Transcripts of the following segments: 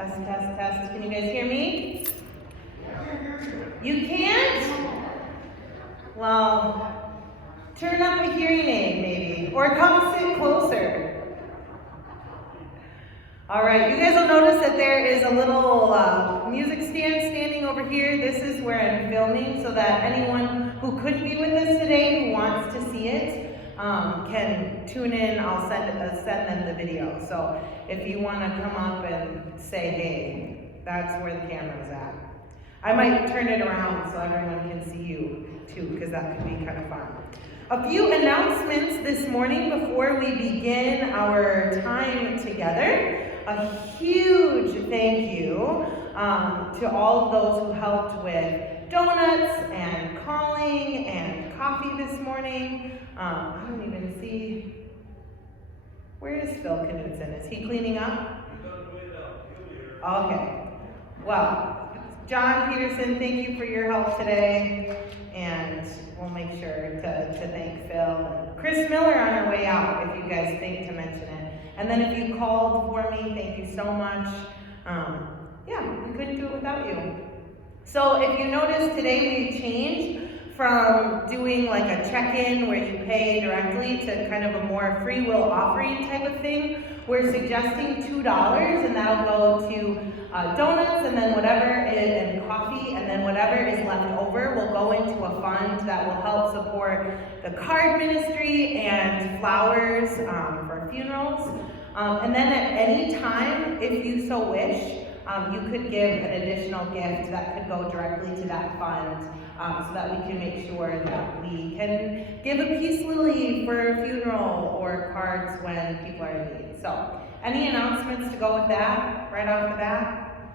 Test, test, test. Can you guys hear me? You can't? Well, turn up a hearing aid maybe, or come sit closer. All right, you guys will notice that there is a little music stand standing over here. This is where I'm filming so that anyone who couldn't be with us today who wants to see it can tune in. I'll send them the video. So if you want to come up and say, hey, that's where the camera's at. I might turn it around so everyone can see you too, because that could be kind of fun. A few announcements this morning before we begin our time together. A huge thank you to all of those who helped with donuts and calling and coffee this morning. I don't even see, where is Phil Knudsen? Is he cleaning up? Okay. Well, John Peterson, thank you for your help today. And we'll make sure to thank Phil. And Chris Miller on our way out, if you guys think to mention it. And then if you called for me, thank you so much. We couldn't do it without you. So if you notice today we changed from doing like a check-in where you pay directly to kind of a more free will offering type of thing. We're suggesting $2 and that'll go to donuts and then and coffee, and then whatever is left over will go into a fund that will help support the card ministry and flowers for funerals. And then at any time, if you so wish, you could give an additional gift that could go directly to that fund so that we can make sure that we can give a peace lily for a funeral or cards when people are in need. So, any announcements to go with that right off the bat?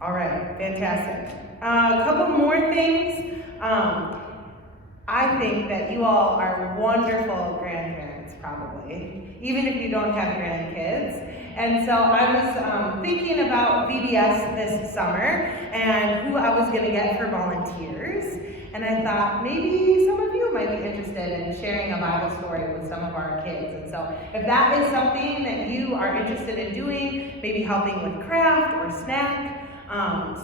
All right, fantastic. A couple more things. I think that you all are wonderful grandparents, probably, even if you don't have grandkids. And so I was thinking about VBS this summer and who I was going to get for volunteers. And I thought maybe some of you might be interested in sharing a Bible story with some of our kids. And so if that is something that you are interested in doing, maybe helping with craft or snack,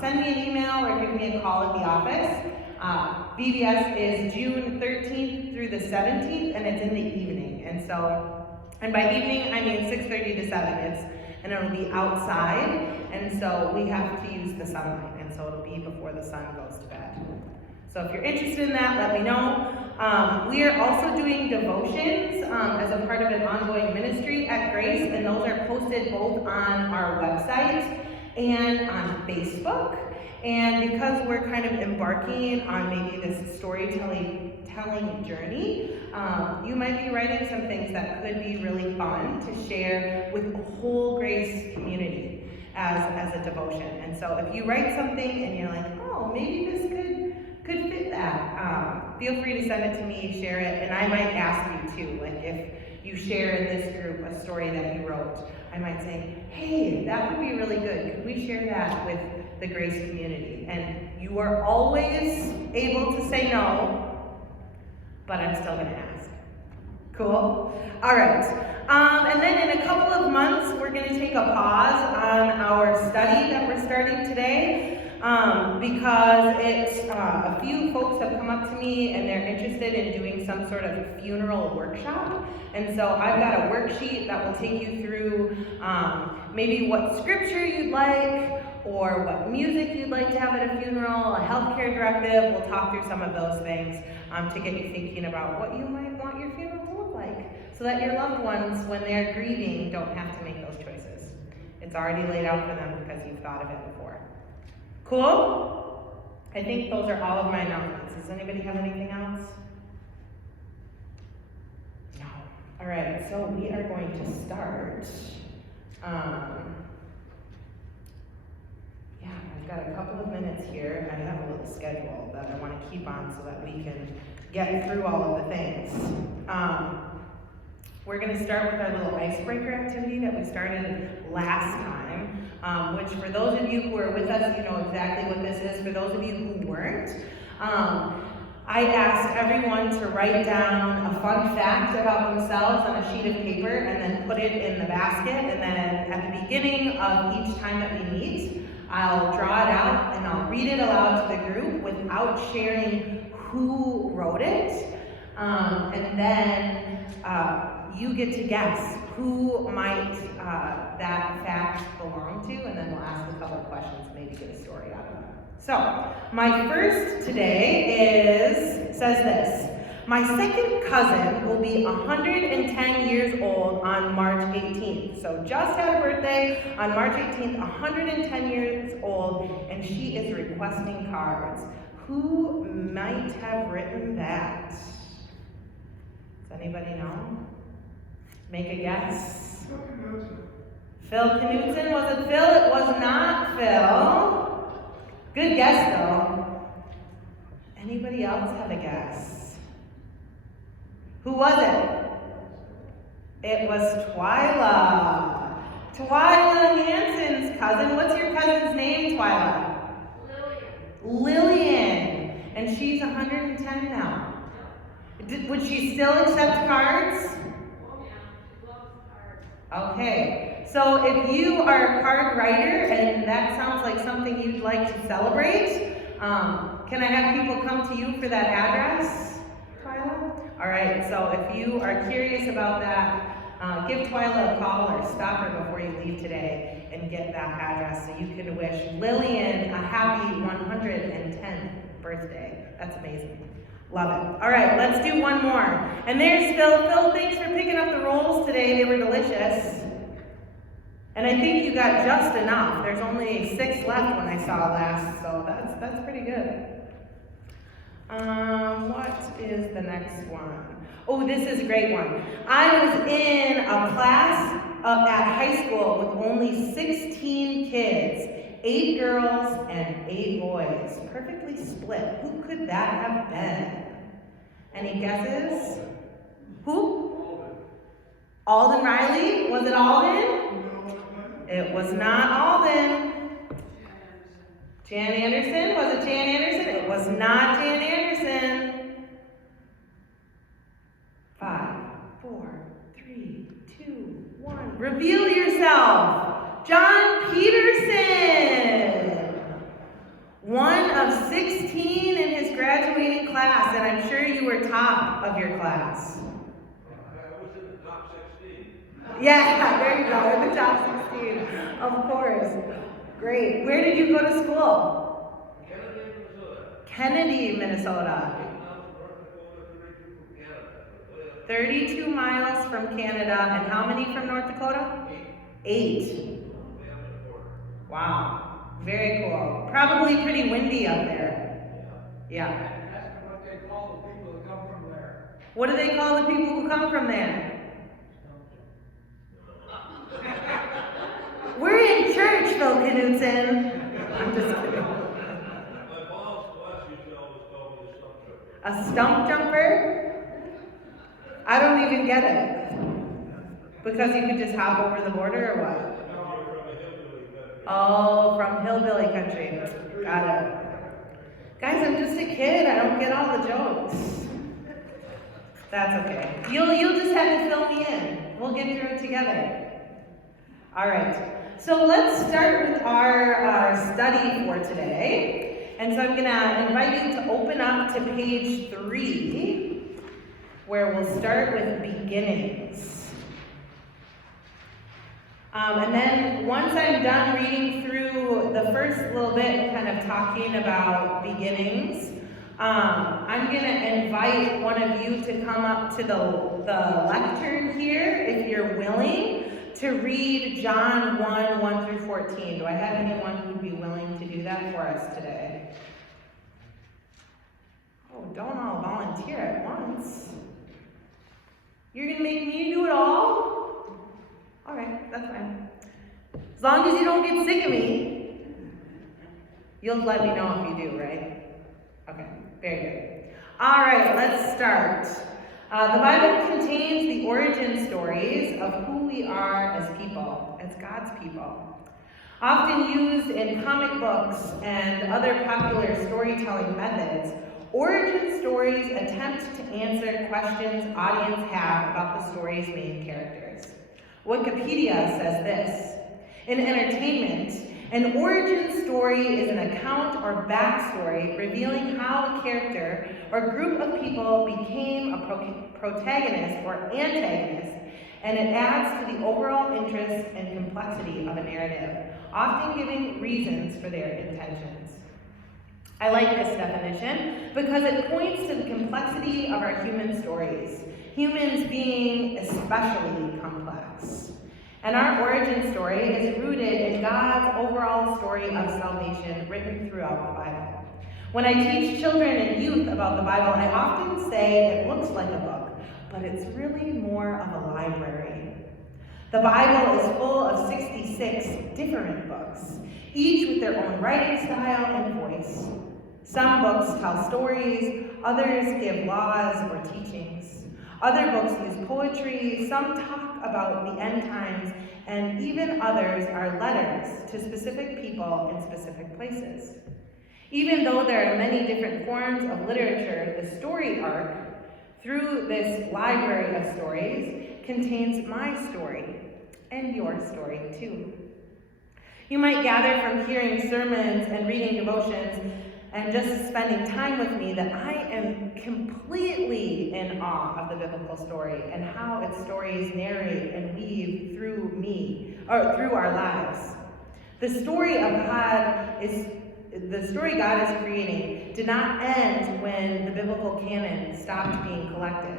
send me an email or give me a call at the office. VBS is June 13th through the 17th, and it's in the evening. And by evening, I mean 6:30 to 7. And it'll be outside, and so we have to use the sunlight, and so it'll be before the sun goes to bed. So if you're interested in that, let me know. We are also doing devotions as a part of an ongoing ministry at Grace, and those are posted both on our website and on Facebook. And because we're kind of embarking on maybe this storytelling journey, you might be writing some things that could be really fun to share with the whole Grace community as a devotion. And so if you write something and you're like, oh, maybe this could fit that, feel free to send it to me, share it, and I might ask you too, like if you share in this group a story that you wrote, I might say, hey, that would be really good. Could we share that with the Grace community? And you are always able to say no, but I'm still going to ask. Cool? All right. And then in a couple of months, we're going to take a pause on our study that we're starting today because a few folks have come up to me and they're interested in doing some sort of funeral workshop. And so I've got a worksheet that will take you through maybe what scripture you'd like, or what music you'd like to have at a funeral, a healthcare directive. We'll talk through some of those things to get you thinking about what you might want your funeral to look like, so that your loved ones, when they're grieving, don't have to make those choices. It's already laid out for them because you've thought of it before. Cool? I think those are all of my announcements. Does anybody have anything else? No. All right, so we are going to start. I've got a couple of minutes here. I have a little schedule that I want to keep on so that we can get through all of the things. We're going to start with our little icebreaker activity that we started last time, which for those of you who are with us, you know exactly what this is. For those of you who weren't, I asked everyone to write down a fun fact about themselves on a sheet of paper and then put it in the basket. And then at the beginning of each time that we meet, I'll draw it out and I'll read it aloud to the group without sharing who wrote it. And then you get to guess who might that fact belong to, and then we'll ask a couple of questions, maybe get a story out of it. So, my first today says this. My second cousin will be 110 years old on March 18th. So just had a birthday on March 18th, 110 years old, and she is requesting cards. Who might have written that? Does anybody know? Make a guess. Phil Knutson. Was it Phil? It was not Phil. Good guess, though. Anybody else have a guess? Who was it? It was Twyla. Twyla Hanson's cousin. What's your cousin's name, Twyla? Lillian. And she's 110 now. Would she still accept cards? Okay, so if you are a card writer and that sounds like something you'd like to celebrate, can I have people come to you for that address, Twyla? All right, so if you are curious about that, give Twyla a call or stop her before you leave today and get that address so you can wish Lillian a happy 110th birthday. That's amazing. Love it. All right, let's do one more. And there's Phil. Phil, thanks for picking up the rolls today. They were delicious. And I think you got just enough. There's only 6 left when I saw last, so that's pretty good. What is the next one? Oh, this is a great one. I was in a class at high school with only 16 kids. 8 girls and 8 boys, perfectly split. Who could that have been? Any guesses? Who? Alden Riley? Was it Alden? It was not Alden. Jan Anderson? Was it Jan Anderson? It was not Jan Anderson. 5, 4, 3, 2, 1. Reveal yourself. John Peterson, one of 16 in his graduating class, and I'm sure you were top of your class. I was in the top 16. Yeah, there you go, in the top 16, of course. Great. Where did you go to school? Kennedy, Minnesota. 32 miles from Canada, and how many from North Dakota? 8. Wow, very cool. Probably pretty windy up there. Yeah. That's what they call the people that come from there. What do they call the people who come from there? We're in church, Phil Knutson. I'm just kidding. My mom's class used to always call me a stump jumper. A stump jumper? I don't even get it. Because you could just hop over the border or what? Oh, from hillbilly country. Got it. Guys, I'm just a kid. I don't get all the jokes. That's okay. You'll just have to fill me in. We'll get through it together. All right. So let's start with our study for today. And so I'm going to invite you to open up to page 3, where we'll start with beginnings. And then once I'm done reading through the first little bit and kind of talking about beginnings, I'm going to invite one of you to come up to the lectern here, if you're willing, to read John 1 through 14. Do I have anyone who would be willing to do that for us today? Oh, don't all volunteer at once. You're going to make me do it all? All right, that's fine. As long as you don't get sick of me, you'll let me know if you do, right? Okay, very good. All right, let's start. The Bible contains the origin stories of who we are as people, as God's people. Often used in comic books and other popular storytelling methods, Origin stories attempt to answer questions audiences have about the story's main characters. Wikipedia says this: in entertainment, an origin story is an account or backstory revealing how a character or group of people became a protagonist or antagonist, and it adds to the overall interest and complexity of a narrative, often giving reasons for their intentions. I like this definition because it points to the complexity of our human stories, humans being especially complex. And our origin story is rooted in God's overall story of salvation written throughout the Bible. When I teach children and youth about the Bible, I often say it looks like a book, but it's really more of a library. The Bible is full of 66 different books, each with their own writing style and voice. Some books tell stories, others give laws or teachings. Other books use poetry, some talk about the end times, and even others are letters to specific people in specific places. Even though there are many different forms of literature, the story arc through this library of stories contains my story and your story too. You might gather from hearing sermons and reading devotions and just spending time with me that I am completely in awe of the biblical story and how its stories narrate and weave through me, or through our lives. The story God is creating did not end when the biblical canon stopped being collected.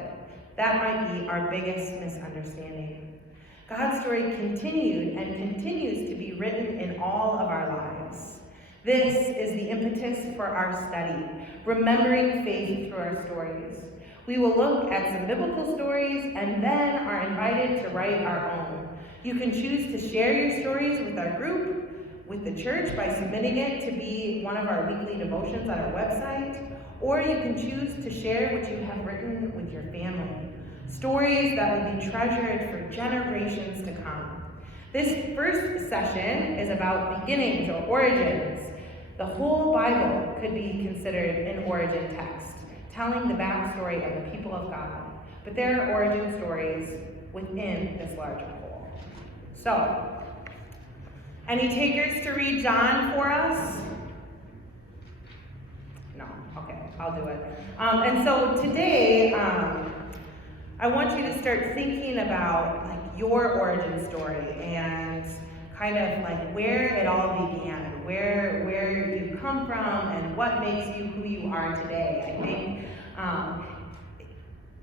That might be our biggest misunderstanding. God's story continued and continues to be written in all of our lives. This is the impetus for our study, remembering faith through our stories. We will look at some biblical stories and then are invited to write our own. You can choose to share your stories with our group, with the church by submitting it to be one of our weekly devotions on our website, or you can choose to share what you have written with your family. Stories that will be treasured for generations to come. This first session is about beginnings or origins. The whole Bible could be considered an origin text, telling the backstory of the people of God. But there are origin stories within this larger whole. So, any takers to read John for us? No, okay, I'll do it. And so today, I want you to start thinking about your origin story and kind of where it all began, where you come from, and what makes you who you are today. I think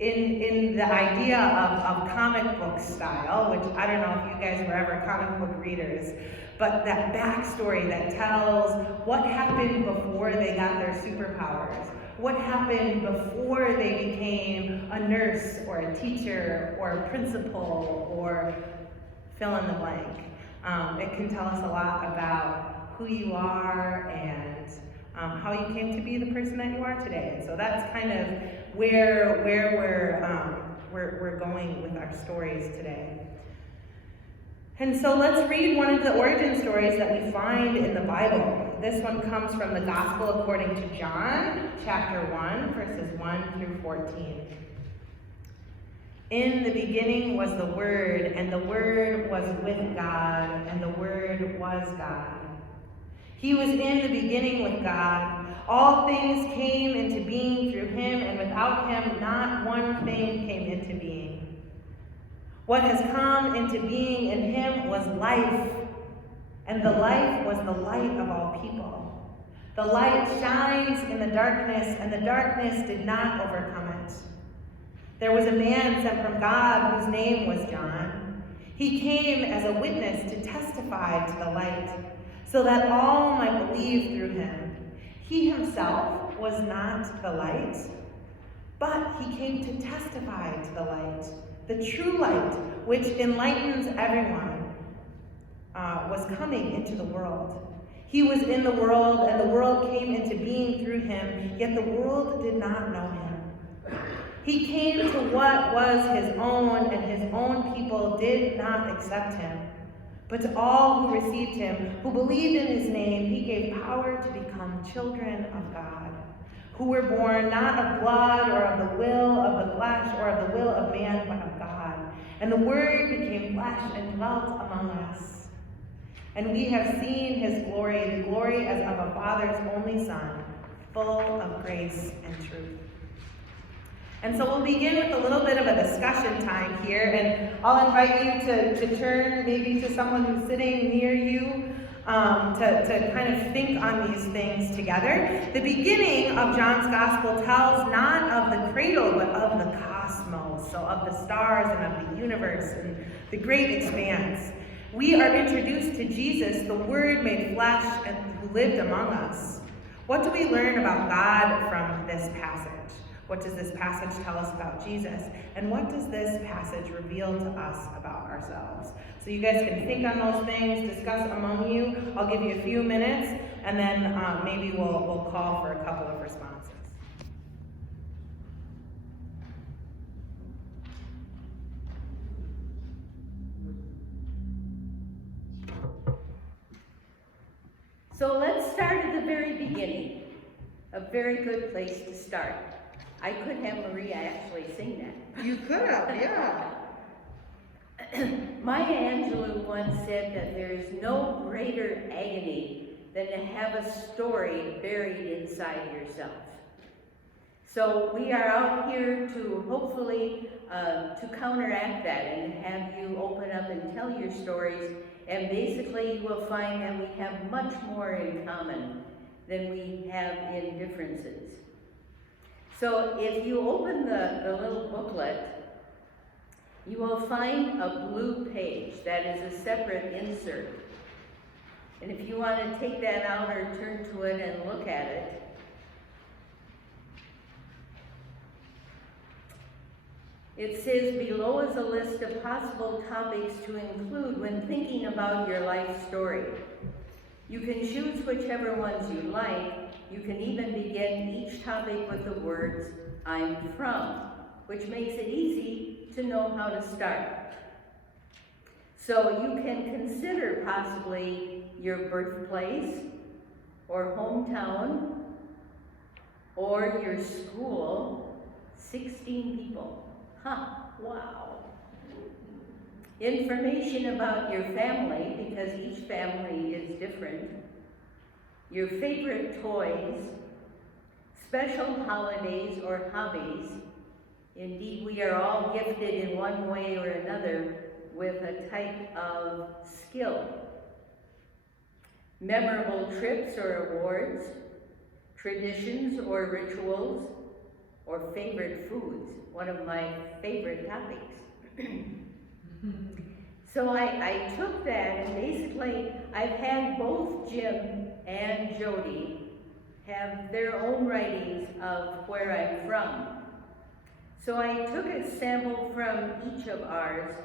in the idea of comic book style, which I don't know if you guys were ever comic book readers, but that backstory that tells what happened before they got their superpowers, what happened before they became a nurse or a teacher or a principal or fill in the blank. It can tell us a lot about who you are and how you came to be the person that you are today. And so that's kind of where we're going with our stories today. And so let's read one of the origin stories that we find in the Bible. This one comes from the Gospel according to John, chapter 1, verses 1 through 14. In the beginning was the Word, and the Word was with God, and the Word was God. He was in the beginning with God. All things came into being through him, and without him not one thing came into being. What has come into being in him was life, and the life was the light of all people. The light shines in the darkness, and the darkness did not overcome it. There was a man sent from God whose name was John. He came as a witness to testify to the light, so that all might believe through him. He himself was not the light, but he came to testify to the light. The true light, which enlightens everyone, was coming into the world. He was in the world, and the world came into being through him, yet the world did not know him. He came to what was his own, and his own people did not accept him. But to all who received him, who believed in his name, he gave power to become children of God. who were born not of blood or of the will of the flesh or of the will of man, but of God. And the Word became flesh and dwelt among us. And we have seen his glory, the glory as of a Father's only Son, full of grace and truth. And so we'll begin with a little bit of a discussion time here, and I'll invite you to turn maybe to someone who's sitting near you to kind of think on these things together. The beginning of John's Gospel tells not of the cradle, but of the cosmos, so of the stars and of the universe and the great expanse. We are introduced to Jesus, the Word made flesh and who lived among us. What do we learn about God from this passage? What does this passage tell us about Jesus? And what does this passage reveal to us about ourselves? So you guys can think on those things, discuss among you. I'll give you a few minutes, and then maybe we'll call for a couple of responses. So let's start at the very beginning. A very good place to start. I could have Maria actually sing that. You could have, yeah. Maya Angelou once said that there is no greater agony than to have a story buried inside yourself. So we are out here to hopefully to counteract that and have you open up and tell your stories. And basically you will find that we have much more in common than we have in differences. So if you open the little booklet, you will find a blue page that is a separate insert. And if you want to take that out or turn to it and look at it, it says below is a list of possible topics to include when thinking about your life story. You can choose whichever ones you like. You can even begin each topic with the words, "I'm from," which makes it easy to know how to start. So you can consider possibly your birthplace, or hometown, or your school. 16 people. Huh, wow. Information about your family, because each family is different. Your favorite toys, special holidays or hobbies. Indeed, we are all gifted in one way or another with a type of skill. Memorable trips or awards, traditions or rituals, or favorite foods, one of my favorite topics. So I took that, and basically I've had both Jim and Jody have their own writings of where I'm from. So I took a sample from each of ours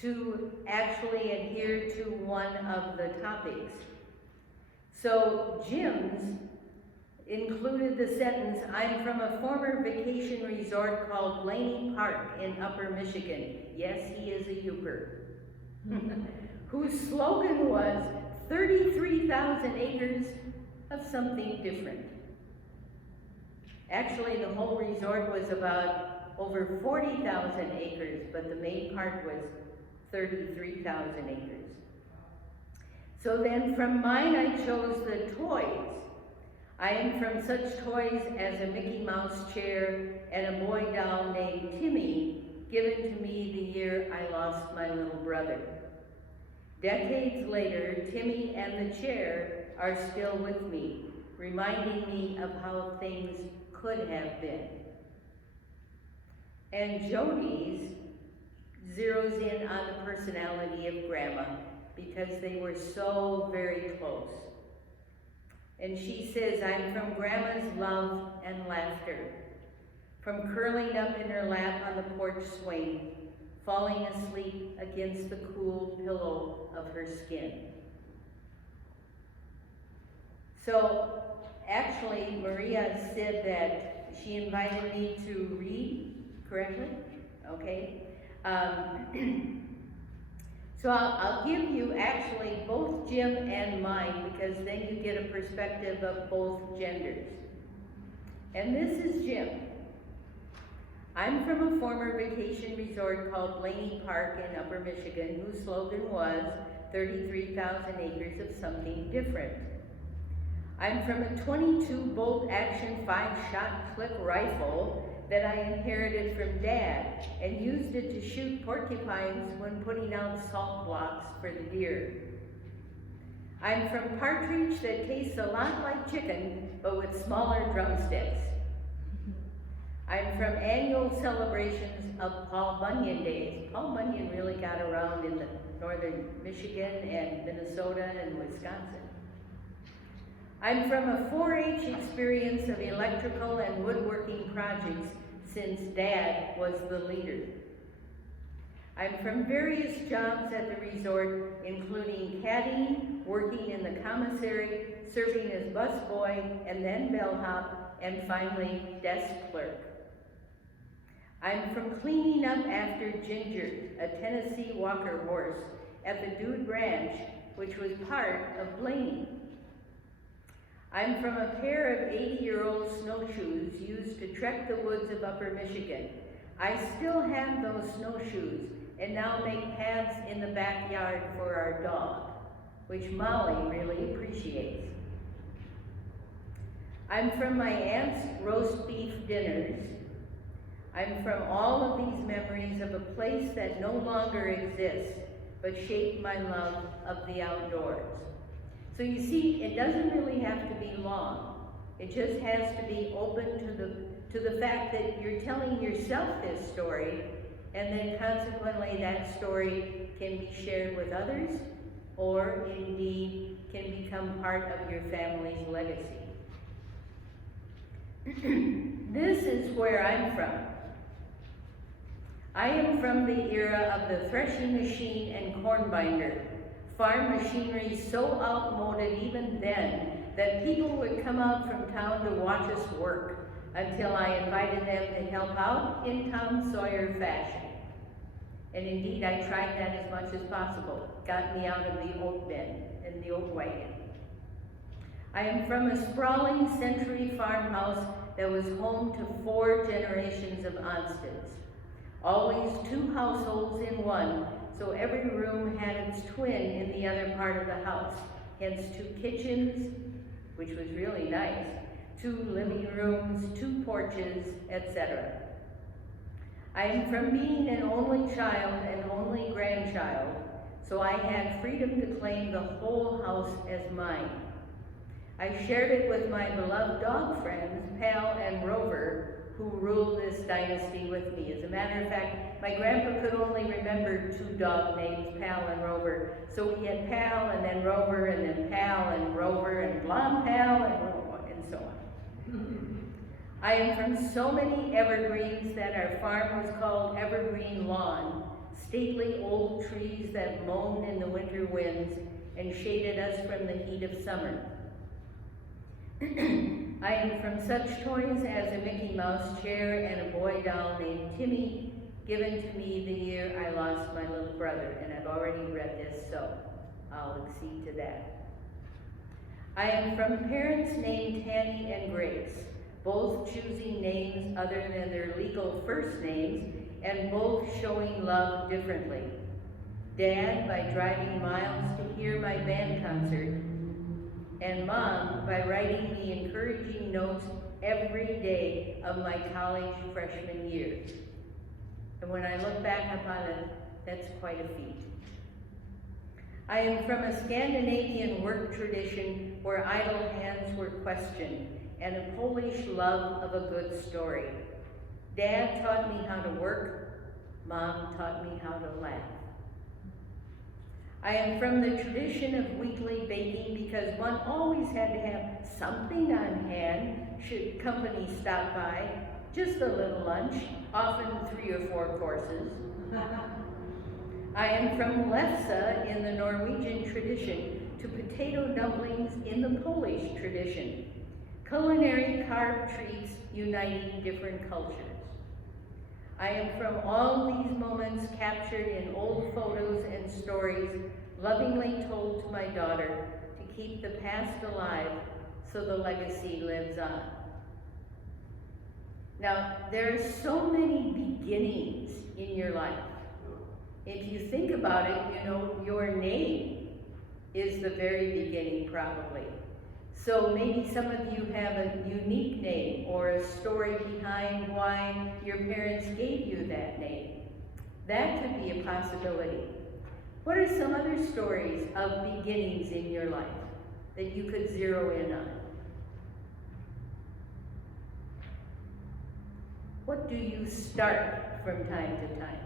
to actually adhere to one of the topics. So Jim's included the sentence, "I'm from a former vacation resort called Blaney Park in Upper Michigan." Yes, he is a Yooper. Whose slogan was 33,000 acres of something different. Actually, the whole resort was about over 40,000 acres, but the main part was 33,000 acres. So then from mine I chose the toys. I am from such toys as a Mickey Mouse chair and a boy doll named Timmy, given to me the year I lost my little brother. Decades later, Timmy and the chair are still with me, reminding me of how things could have been. And Jody's zeroes in on the personality of Grandma because they were so very close. And she says, "I'm from Grandma's love and laughter, from curling up in her lap on the porch swing, falling asleep against the cool pillow of her skin." So actually, Maria said that she invited me to read correctly, okay? So I'll give you actually both Jim and mine, because then you get a perspective of both genders. And this is Jim. I'm from a former vacation resort called Blaney Park in Upper Michigan, whose slogan was 33,000 acres of something different. I'm from a 22 bolt action 5-shot clip rifle that I inherited from Dad and used it to shoot porcupines when putting out salt blocks for the deer. I'm from partridge that tastes a lot like chicken, but with smaller drumsticks. I'm from annual celebrations of Paul Bunyan Days. Paul Bunyan really got around in the northern Michigan and Minnesota and Wisconsin. I'm from a 4-H experience of electrical and woodworking projects since Dad was the leader. I'm from various jobs at the resort, including caddying, working in the commissary, serving as busboy, and then bellhop, and finally desk clerk. I'm from cleaning up after Ginger, a Tennessee Walker horse, at the Dude Ranch, which was part of Blaney. I'm from a pair of 80-year-old snowshoes used to trek the woods of Upper Michigan. I still have those snowshoes and now make paths in the backyard for our dog, which Molly really appreciates. I'm from my aunt's roast beef dinners. I'm from all of these memories of a place that no longer exists, but shaped my love of the outdoors. So you see, it doesn't really have to be long. It just has to be open to the fact that you're telling yourself this story, and then consequently that story can be shared with others, or indeed can become part of your family's legacy. This is where I'm from. I am from the era of the threshing machine and corn binder. Farm machinery so outmoded even then that people would come out from town to watch us work until I invited them to help out in Tom Sawyer fashion. And indeed, I tried that as much as possible. Got me out of the oat bin and the oat wagon. I am from a sprawling century farmhouse that was home to 4 generations of Onsteds. Always 2 households in one, so every room had its twin in the other part of the house. Hence 2 kitchens, which was really nice, 2 living rooms, 2 porches, etc. I am from being an only child and only grandchild, so I had freedom to claim the whole house as mine. I shared it with my beloved dog friends, Pal and Rover, who ruled this dynasty with me. As a matter of fact, my grandpa could only remember 2 dog names, Pal and Rover. So we had Pal and then Rover and then Pal and Rover and Blonde Pal and Rover and so on. I am from so many evergreens that our farm was called Evergreen Lawn, stately old trees that moaned in the winter winds and shaded us from the heat of summer. I am from such toys as a Mickey Mouse chair and a boy doll named Timmy, given to me the year I lost my little brother, and I've already read this, so I'll accede to that. I am from parents named Tanny and Grace, both choosing names other than their legal first names, and both showing love differently. Dad by driving miles to hear my band concert, and Mom by writing me encouraging notes every day of my college freshman year. And when I look back upon it, that's quite a feat. I am from a Scandinavian work tradition where idle hands were questioned and a Polish love of a good story. Dad taught me how to work, Mom taught me how to laugh. I am from the tradition of weekly baking because one always had to have something on hand should company stop by, just a little lunch, often 3 or 4 courses. I am from lefse in the Norwegian tradition to potato dumplings in the Polish tradition. Culinary carb treats uniting different cultures. I am from all these moments captured in old photos and stories, lovingly told to my daughter to keep the past alive so the legacy lives on. Now, there are so many beginnings in your life. If you think about it, you know, your name is the very beginning probably. So maybe some of you have a unique name or a story behind why your parents gave you that name. That could be a possibility. What are some other stories of beginnings in your life that you could zero in on? What do you start from time to time?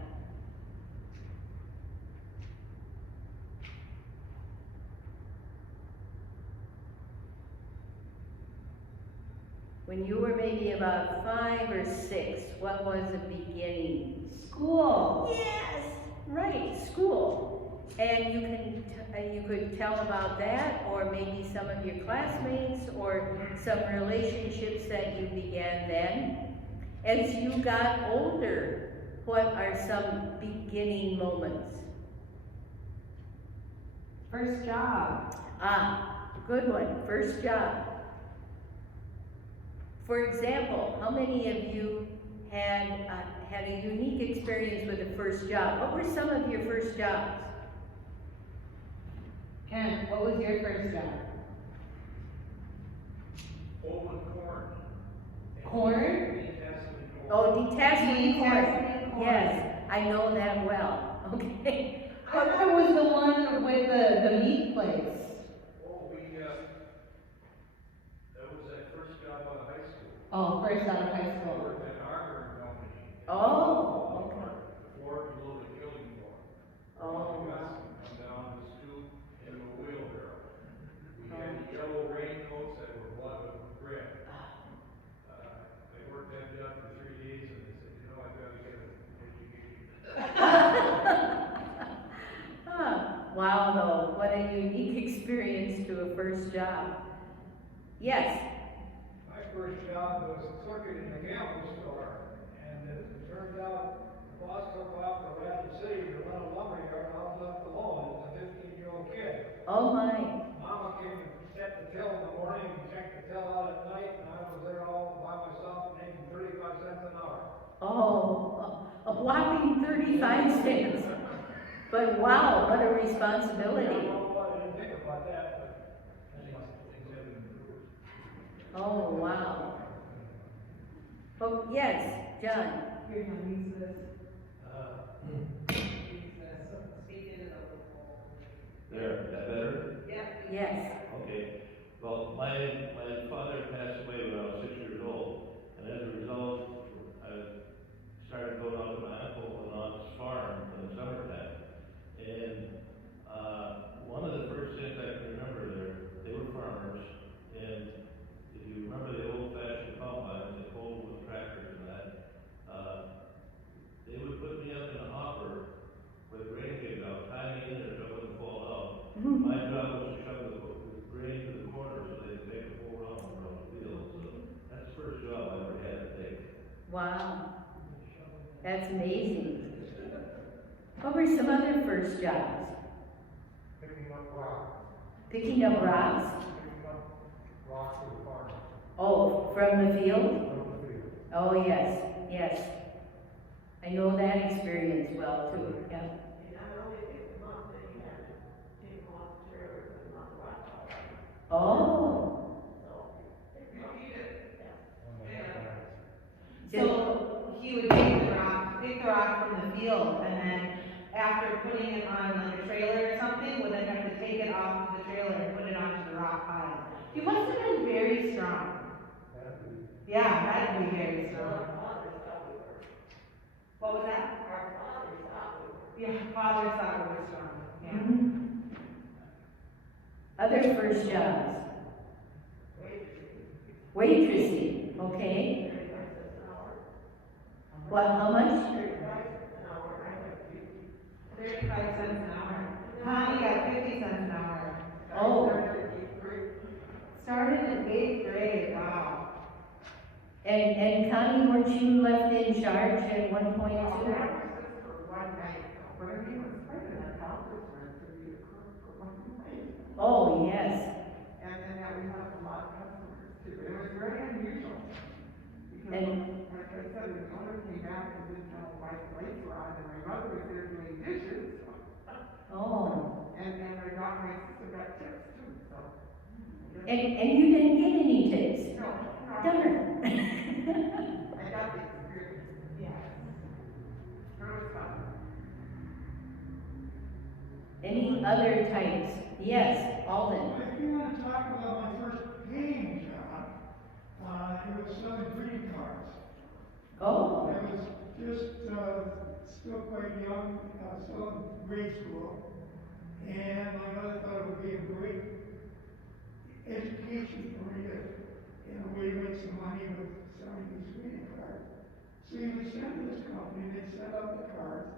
When you were maybe about 5 or 6, what was the beginning? School. Yes, right, school. And you could tell about that, or maybe some of your classmates, or some relationships that you began then. As you got older, what are some beginning moments? First job. Ah, good one, first job. For example, how many of you had a unique experience with a first job? What were some of your first jobs? Ken, what was your first job? Holding corn. Corn? Detasseling corn. Oh, detasseling corn. Detasseling corn. Yes, I know that well. Okay. I thought it was the one with the meat place. Oh, that was that first job out of high school. Oh, first out of high I school. worked at an armoring company. Oh, okay. Before we loaded killing for. Oh, Come wow. down the stoop into a wheelbarrow. We had yellow raincoats that were blotted with red. I worked that job for 3 days and they said, you know, I've got to get an education. Wow, though, what a unique experience to a first job. Yes. My first job was clerking in the camel store, and it turned out the boss took off to Rapid City to run a lumber yard, and I was left alone as a 15-year-old kid. Oh my. Mama came and set the till in the morning and checked the till out at night, and I was there all by myself making 35 cents an hour. Oh, a whopping 35 cents. But wow, what a responsibility. I didn't think about that, but things have improved. Oh, wow. Oh, yes, John. Here, John, use this. There, is that better? Yep. Yes. Okay. Well, my father passed away when I was 6 years old, and as a result, I started going out to my uncle and aunt's farm in the summertime. And one of the first things I can remember there, they were farmers, and if you remember the old-fashioned combines, they pulled with tractors and that, they would put me up in a hopper with grain picked out, tie me in there so I wouldn't fall out. My job was to shove the grain to the corner so they could make a full round around the field. So that's the first job I ever had to take. Wow. That's amazing. What were some other first jobs? Picking up rocks. Picking up rocks? Picking up rocks for the farm. Oh, from the field? From the field. Oh, yes, yes. I know that experience well too, yeah. Oh. So he would pick the rock from the field, and then after putting it on like a trailer or something, would then have to take it off of the trailer and put it onto the rock pile. He must have been very strong. Yeah, that'd be very strong. What was that? Yeah, father thought we were strong. Yeah. Mhm. Other first jobs? Waitressing, okay. What, how much? 35 cents an hour. Connie got 50 cents an hour. Oh, Started in 8th grade, wow. and Connie, weren't you left in charge at one point too? Oh, yes. And then that we had a lot of customers too. It was very unusual. Because And- when it because his mother came back and didn't know why the lights were on, and my mother was there doing dishes. Oh. And my sister got tips too, so. And you didn't get any tips? No, Darn. I got the experience. Yeah. It was fun. Any other types? Yes, Alden. If you want to talk about my first paying job, it was selling greeting cards. Oh. I was just still quite young, still in grade school, and my mother thought it would be a great education for me to, in a way, make some money with selling these greeting cards. So you would send to this company, they'd send out the cards,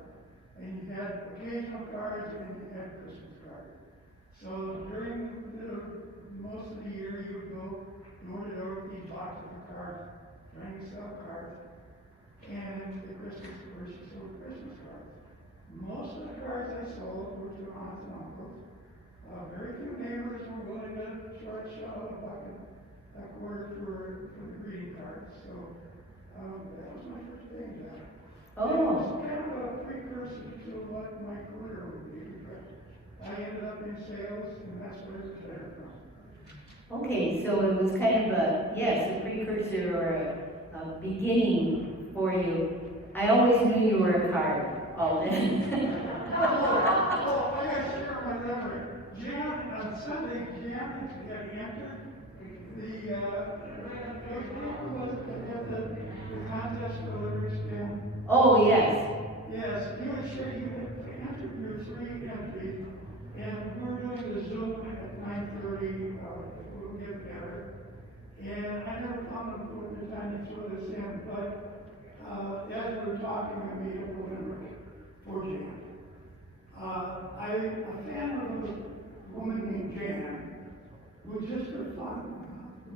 and you had occasional cards and you had Christmas cards. So during most of the year, you would go door to door with these boxes of cards, trying to sell cards. And the Christmas, where she sold Christmas cards. Most of the cards I sold were to aunts and uncles. Very few neighbors were willing to short shell a bucket, a quarter for the greeting cards. So that was my first day job. Oh. It was kind of a precursor to what my career would be, but I ended up in sales, and that's where it started from. Okay, So it was kind of a precursor or a beginning for you. I always knew you were a card, Alden. I gotta share my memory. On Sunday, Jan had entered the contest for Liberty Stem. Oh, yes. Yes, you would say you had entered your 3 entries, and we were doing the Zoom at 9:30, we'll get together. And I never found the time to fill this in, but as we were talking, I made up a winner for Jan. I'm a fan of a woman named Jan, who just for fun,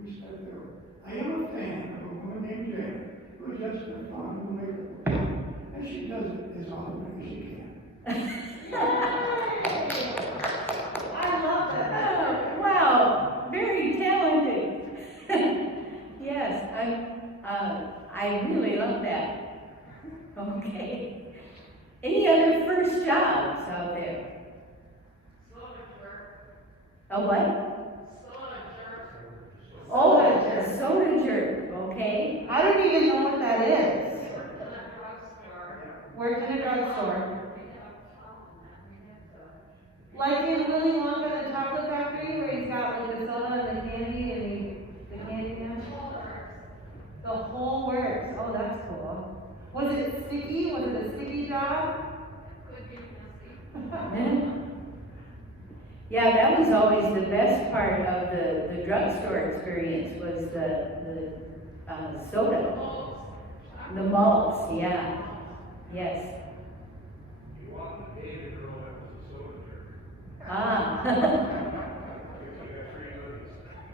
we said there. I am a fan of a woman named Jan, who just for fun will make it fun. And she does it as often as she can. I love that. Wow, very talented. Yes, I really love that. Okay. Any other first jobs out there? A what? Oh, a soda jerk, okay. I don't even know what that is. Worked in a drugstore. Like in Willy Wonka and the Chocolate Factory, where he's got like the soda and the candy and the candy man. The whole works. Oh, that's cool. Was it sticky? Was it a sticky job? Yeah, that was always the best part of the drugstore experience was the soda. The malts, yeah. Yes. You want to date a girl that was a soda jerk. Ah. If you got 3 goodies.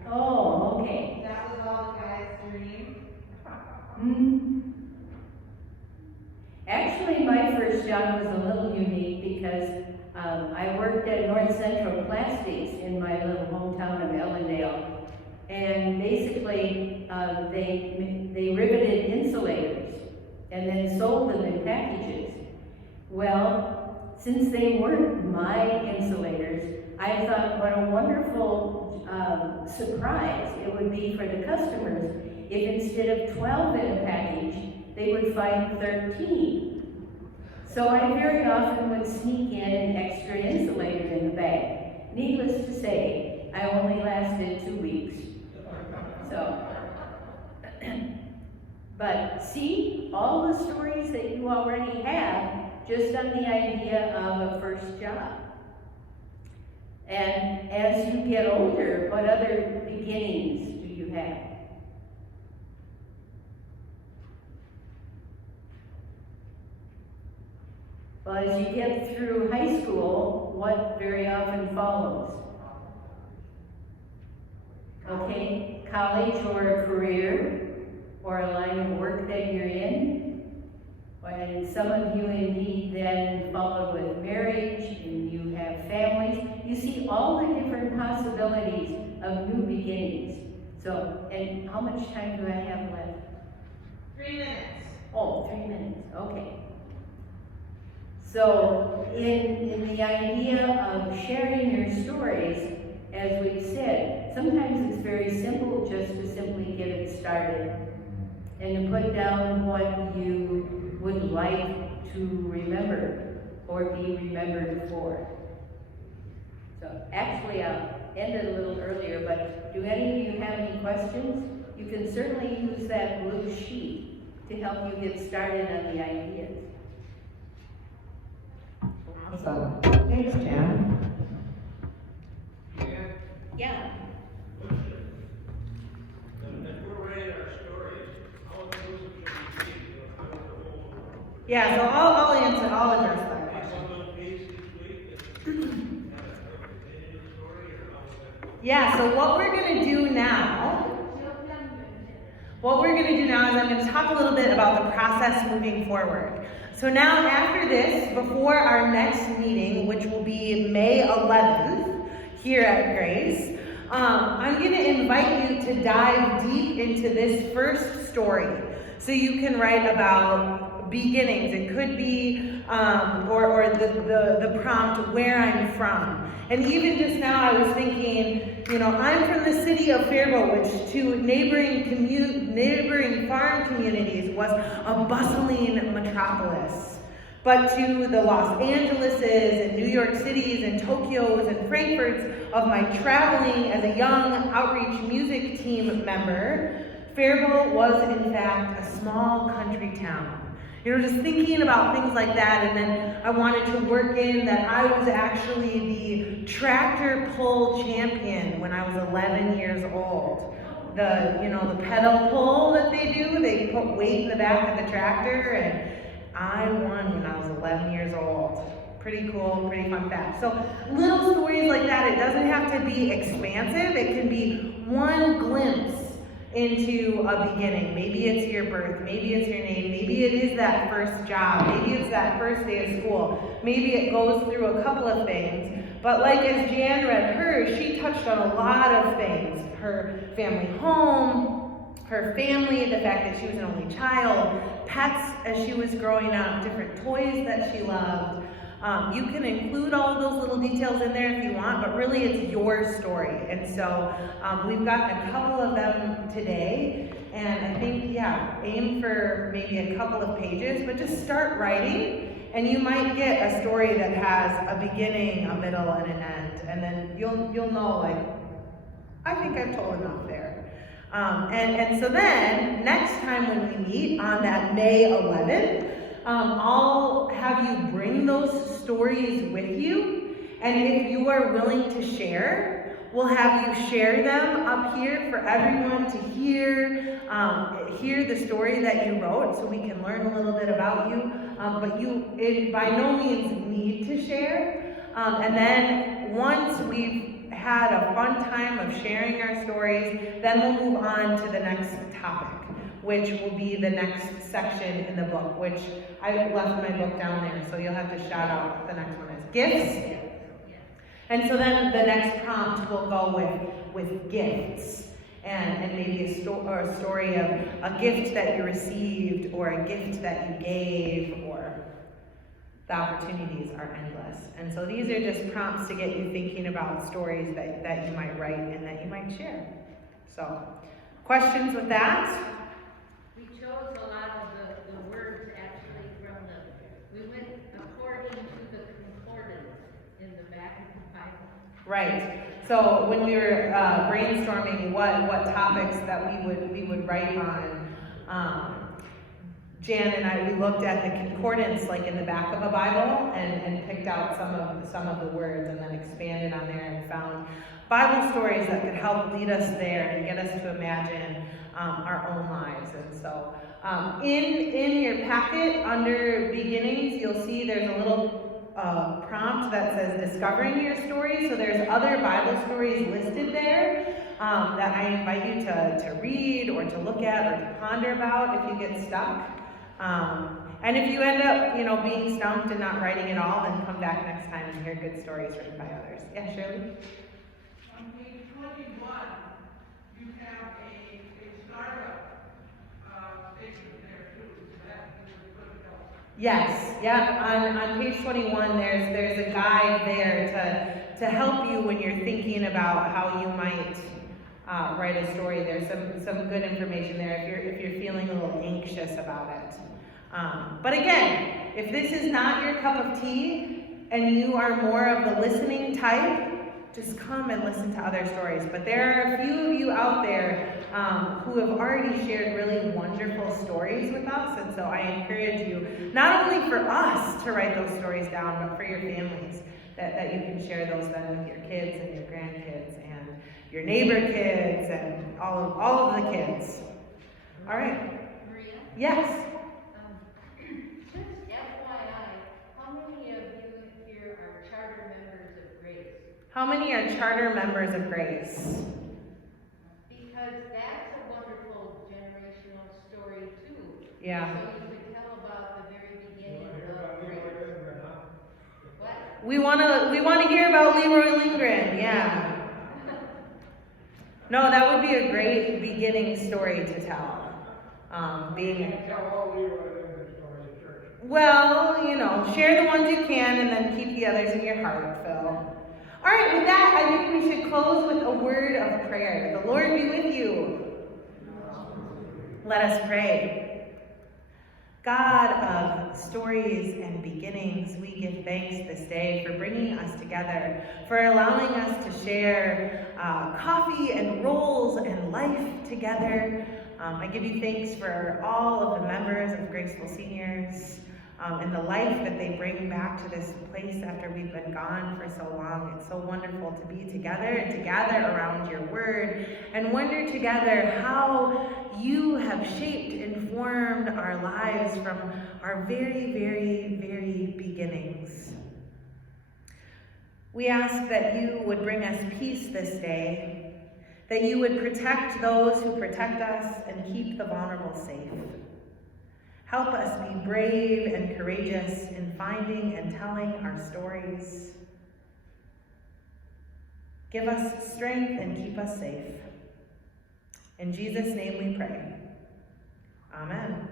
Oh, okay. That was all the guy's dream. Hmm. Actually, my first job was a little unique because I worked at North Central Plastics in my little hometown of Ellendale, and basically they riveted insulators and then sold them in packages. Well, since they weren't my insulators, I thought what a wonderful surprise it would be for the customers if instead of 12 in a package, they would find 13. So I very often would sneak in an extra insulator in the bag. Needless to say, I only lasted 2 weeks. So, but see, all the stories that you already have just on the idea of a first job. And as you get older, what other beginnings do you have? Well, as you get through high school, what very often follows? Okay, college or a career, or a line of work that you're in. And some of you indeed then follow with marriage, and you have families. You see all the different possibilities of new beginnings. So, and how much time do I have left? 3 minutes. Oh, 3 minutes, okay. So, in the idea of sharing your stories, as we've said, sometimes it's very simple just to simply get it started and to put down what you would like to remember or be remembered for. So, actually, I'll end it a little earlier, but do any of you have any questions? You can certainly use that blue sheet to help you get started on the ideas. Awesome. Thanks, Jan. Yeah. If we're writing our stories, how inclusive should we be? How is the whole? Yeah, so I'll answer, I'll address that Take question. one little piece each week and have a continuing story, or how is that? Yeah, so what we're gonna do now is I'm gonna talk a little bit about the process moving forward. So now after this, before our next meeting, which will be May 11th here at Grace, I'm gonna invite you to dive deep into this first story. So you can write about beginnings. It could be, or the prompt, where I'm from. And even just now I was thinking, I'm from the city of Faribault, which to neighboring farm communities was a bustling metropolis. But to the Los Angeleses and New York Cities and Tokyos and Frankfurts of my traveling as a young outreach music team member, Faribault was in fact a small country town. Just thinking about things like that, and then I wanted to work in that I was actually the tractor pull champion when I was 11 years old. The pedal pull that they do, they put weight in the back of the tractor, and I won when I was 11 years old. Pretty cool, pretty fun fact. So little stories like that, it doesn't have to be expansive, it can be one glimpse into a beginning. Maybe it's your birth, maybe it's your name, maybe it is that first job, maybe it's that first day of school, maybe it goes through a couple of things. But like as Jan read hers, she touched on a lot of things. Her family home, her family, the fact that she was an only child, pets as she was growing up, different toys that she loved. You can include all of those little details in there if you want, but really it's your story. And so we've gotten a couple of them today, and I think, aim for maybe a couple of pages, but just start writing, and you might get a story that has a beginning, a middle, and an end, and then you'll know, like, I think I've told enough there. And so then, next time when we meet on that May 11th, I'll have you bring those stories with you, and if you are willing to share, we'll have you share them up here for everyone to hear the story that you wrote, so we can learn a little bit about you. But you by no means need to share. And then once we've had a fun time of sharing our stories, then we'll move on to the next topic, which will be the next section in the book, which I left my book down there, so you'll have to shout out what the next one is. Gifts. And so then the next prompt will go with gifts, and maybe a story of a gift that you received, or a gift that you gave, or the opportunities are endless. And so these are just prompts to get you thinking about stories that you might write and that you might share. So, questions with that? We chose a lot of the words actually from we went according to the concordance in the back of the Bible. Right. So when we were brainstorming what topics that we would write on, Jan and I, we looked at the concordance like in the back of a Bible and picked out some of the words and then expanded on there and found Bible stories that could help lead us there and get us to imagine our own lives. And so in your packet under beginnings, you'll see there's a little prompt that says discovering your story. So there's other Bible stories listed there that I invite you to read or to look at or to ponder about if you get stuck. And if you end up, being stumped and not writing at all, then come back next time and hear good stories written by others. Yeah, Shirley? On page 21, you have a startup statement there too. Is that Yes, yeah. On page 21, there's a guide there to help you when you're thinking about how you might write a story. There's some good information there if you're feeling a little anxious about it. But again, if this is not your cup of tea and you are more of the listening type, just come and listen to other stories. But there are a few of you out there who have already shared really wonderful stories with us, and so I encourage you, not only for us to write those stories down, but for your families, that you can share those then with your kids and your grandkids and your neighbor kids and all of the kids. All right. Maria? Yes. Just FYI, how many of you here are charter members of Grace? How many are charter members of Grace? Because that's a wonderful generational story too. Yeah. So you could tell about the very beginning of Grace. What? We wanna hear about Leroy Lindgren, yeah. No, that would be a great beginning story to tell. Tell all Leroy Lindgren stories at church. Well, share the ones you can and then keep the others in your heart, Phil. All right, with that, I think we should close with a word of prayer. The Lord be with you. Let us pray. God of stories and beginnings, we give thanks this day for bringing us together, for allowing us to share coffee and rolls and life together. I give you thanks for all of the members of Graceful Seniors and the life that they bring back to this place after we've been gone for so long. It's so wonderful to be together and to gather around your word and wonder together how you have shaped and formed our lives from our very, very, very beginnings. We ask that you would bring us peace this day, that you would protect those who protect us and keep the vulnerable safe. Help us be brave and courageous in finding and telling our stories. Give us strength and keep us safe. In Jesus' name we pray. Amen.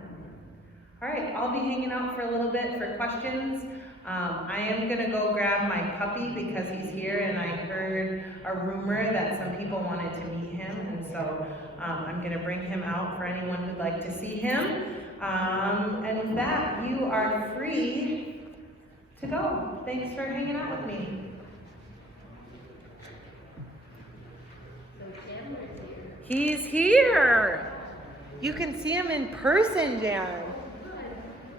All right, I'll be hanging out for a little bit for questions. I am going to go grab my puppy because he's here, and I heard a rumor that some people wanted to meet him, and so I'm going to bring him out for anyone who'd like to see him. And with that, you are free to go. Thanks for hanging out with me. So Chandler's here. He's here. You can see him in person, Jan.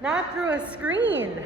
Not through a screen.